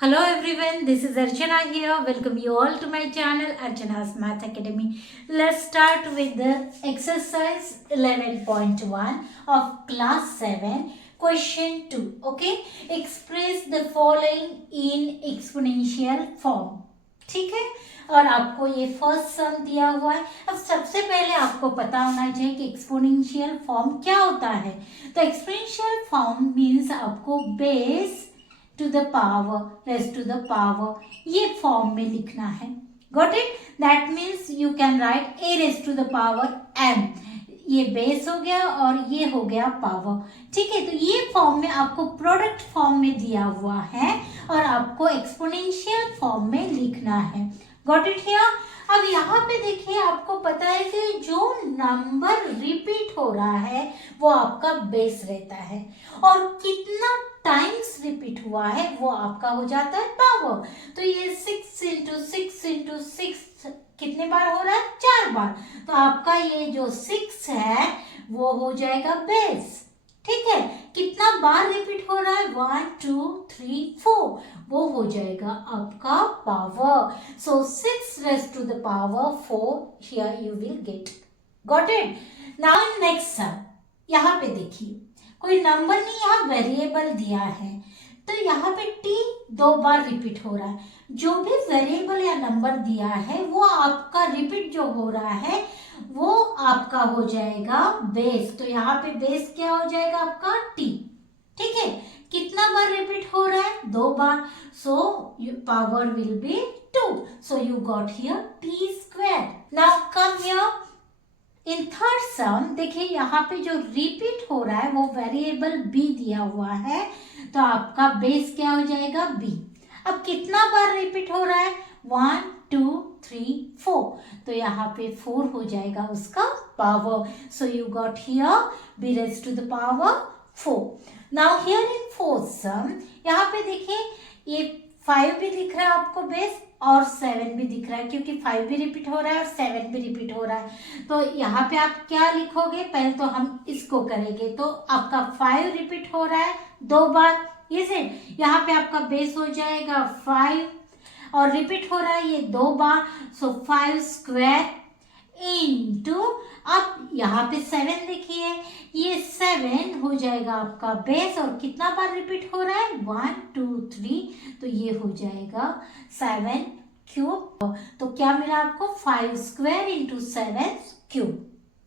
Hello everyone, this is Archana here. Welcome you all to my channel Archana's Math Academy. Let's start with the exercise 11.1 of class 7, question 2. Okay, express the following in exponential form. ठीक है, और आपको ये first सम दिया हुआ है. अब सबसे पहले आपको पता होना चाहिए कि एक्सपोनेंशियल फॉर्म क्या होता है. तो एक्सपोनेंशियल फॉर्म मीन्स आपको base to the power raised to the power ये फॉर्म में लिखना है. Got it? That means you can write a raised to the power m. ये बेस हो गया और ये हो गया पावर. ठीक है, तो ये फॉर्म में आपको प्रोडक्ट फॉर्म में दिया हुआ है और आपको एक्सपोनेंशियल फॉर्म में लिखना है. Got it here? अब यहाँ पे देखिए, आपको पता है कि जो नंबर रिपीट हो रहा है वो आपका बेस रहता है और कितना टाइम्स रिपीट हुआ है वो आपका हो जाता है पावर. तो ये 6 इंटू 6 इंटू 6 कितने बार हो रहा है? 4 बार. तो आपका ये जो 6 है वो हो जाएगा बेस. ठीक है, कितना बार रिपीट हो रहा है? 1 2 3 4 वो हो जाएगा आपका power. So 6 raise to the power 4 here you will get. Got it? Now next sum. यहाँ पे देखिए, कोई नंबर नहीं, यहाँ वेरिएबल दिया है. तो यहाँ पे t 2 बार रिपीट हो रहा है. जो भी वेरिएबल या नंबर दिया है वो आपका रिपीट जो हो रहा है वो आपका हो जाएगा बेस. तो यहाँ पे बेस क्या हो जाएगा आपका? t. ठीक है, कितना बार रिपीट हो रहा है? 2 बार. So power will be 2. So you got here t square. Now come here in third sum. देखिए यहाँ पे जो रिपीट हो रहा है वो वेरिएबल b दिया हुआ है. तो आपका बेस क्या हो जाएगा? b. अब कितना बार रिपीट हो रहा है? 1 2 3 4. तो यहाँ पे 4 हो जाएगा उसका power. So you got here b raise to the power 4. Now here in fourth sum, यहाँ पे देखिए ये 5 भी दिख रहा है आपको बेस और 7 भी दिख रहा है, क्योंकि 5 भी रिपीट हो रहा है और 7 भी रिपीट हो रहा है. तो यहाँ पे आप क्या लिखोगे? पहले तो हम इसको करेंगे. तो आपका 5 रिपीट हो रहा है 2 बार. ये से यहाँ पे आपका बेस हो जाएगा 5 और रिपीट हो रहा है ये 2 बार. सो 5 स्क्वायर इनटू, अब यहाँ पे 7 देखिए, ये 7 हो जाएगा आपका बेस और कितना बार रिपीट हो रहा है? 1 2 3. तो ये हो जाएगा 7 क्यूब. तो क्या मिला आपको? 5 square into 7 cube.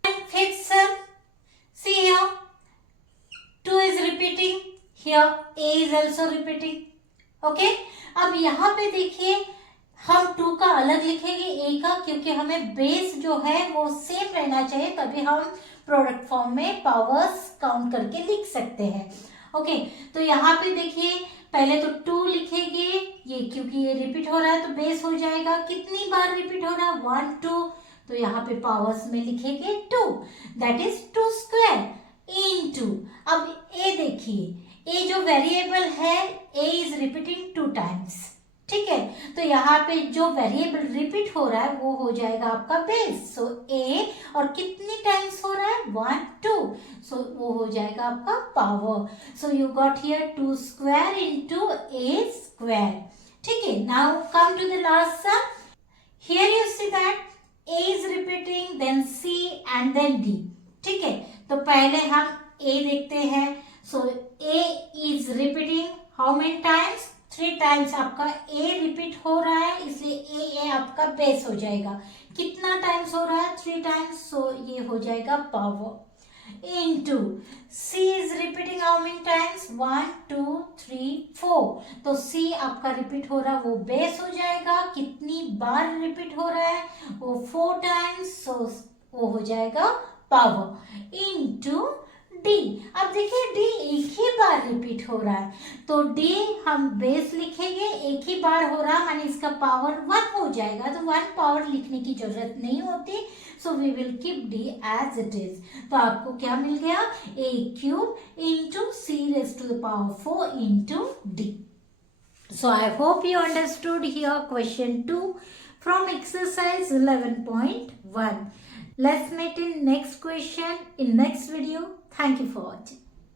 Fifth some, see here 2 is repeating, here a is also repeating. Okay, अब यहाँ पे देखिए हम 2 का अलग लिखेंगे a का, क्योंकि हमें बेस जो है वो सेम रहना चाहिए, तभी हम प्रोडक्ट फॉर्म में पावर्स काउंट करके लिख सकते हैं. ओके, तो यहाँ पे देखिए पहले तो 2 लिखेंगे ये, क्योंकि ये रिपीट हो रहा है तो बेस हो जाएगा. कितनी बार रिपीट हो रहा है? 1 2. तो यहाँ पे पावर्स में लिखेंगे 2, दैट इज 2 स्क्वायर इनटू. अब a देखिए, a जो वेरिएबल है a इज रिपीटिंग 2 टाइम्स. ठीक है, तो यहाँ पे जो वेरिएबल रिपीट हो रहा है वो हो जाएगा आपका बेस. सो a और कितनी टाइम्स हो रहा है? 1 2. सो वो हो जाएगा आपका power. So you got here 2 square into a square. ठीक है, now come to the last sum. Here you see that a is repeating, then c and then d. ठीक है, तो पहले हम a देखते हैं. So a is repeating how many times? 3 times आपका a रिपीट हो रहा है, इसलिए a आपका बेस हो जाएगा. कितना टाइम्स हो रहा है? 3 टाइम्स. सो ये हो जाएगा power into c is repeating how many times? 1 2 3 4. तो c आपका रिपीट हो रहा है वो बेस हो जाएगा. कितनी बार रिपीट हो रहा है? वो 4 टाइम्स. सो वो हो जाएगा पावर इनटू d. अब देखिए d एक ही बार रिपीट हो रहा है, तो d हम बेस लिखेंगे, एक ही बार हो रहा माने इसका पावर 1 हो जाएगा. तो 1 पावर लिखने की जरूरत नहीं होती. So we will keep d as it is. तो आपको क्या मिल गया? a cube into c raise to the power 4 into d. So I hope you understood here question 2 from exercise 11.1. Let's meet in next question in next video. Thank you for watching.